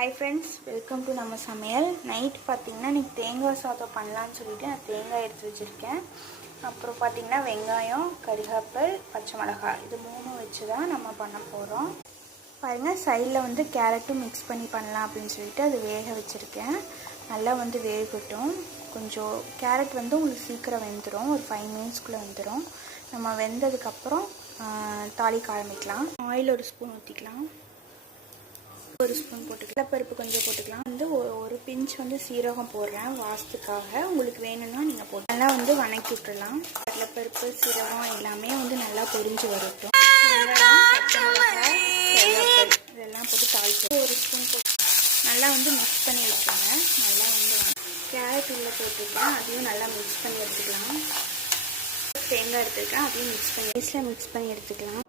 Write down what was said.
Hi friends, welcome to நம்ம சமையல். Night பார்த்திங்கன்னா இன்றைக்கி தேங்காய் சாதம் பண்ணலான்னு சொல்லிவிட்டு நான் தேங்காய் எடுத்து வச்சுருக்கேன். அப்புறம் பார்த்திங்கன்னா வெங்காயம், கறிவேப்பிலை, பச்சை மிளகாய் இது மூணும் வச்சு தான் நம்ம பண்ண போகிறோம். பாருங்கள், சைடில் வந்து கேரட்டும் மிக்ஸ் பண்ணி பண்ணலாம் அப்படின்னு சொல்லிட்டு அது வேக வச்சுருக்கேன். நல்லா வந்து வேகட்டும். கொஞ்சம் கேரட் வந்து உங்களுக்கு சீக்கிரம் வெந்துடும், ஒரு 5 மினிட்ஸ்க்குள்ளே வந்துடும். நம்ம வெந்ததுக்கப்புறம் தாளிக்க ஆரம்பிக்கலாம். ஆயில் ஒரு ஸ்பூன் ஊற்றிக்கலாம், ஒரு ஸ்பூன் போட்டுக்கலாம், பருப்பு கொஞ்சம் போட்டுக்கலாம். வந்து ஒரு பிஞ்ச் வந்து சீரகம் போடுறேன் வாசத்துக்காக. உங்களுக்கு வேணும்னா நீங்கள் போட்டு நல்லா வந்து வணக்கி விட்டுடலாம். கடலைப்பருப்பு, சீரகம் எல்லாமே வந்து நல்லா பொரிஞ்சு வரட்டும். வெங்காயம், பச்சை மிளகாய், கறிவேப்பிலை இதெல்லாம் போட்டு தாளிச்சு ஒரு ஸ்பூன் போட்டு நல்லா வந்து மிக்ஸ் பண்ணி வச்சுக்கோங்க. நல்லா வந்து கேரட் உள்ளே போட்டுருக்கேன், அதையும் நல்லா மிக்ஸ் பண்ணி எடுத்துக்கலாம். தேங்காய் எடுத்துருக்கேன், அதையும் மிக்ஸ் பண்ணி மிக்ஸ் பண்ணி எடுத்துக்கலாம்.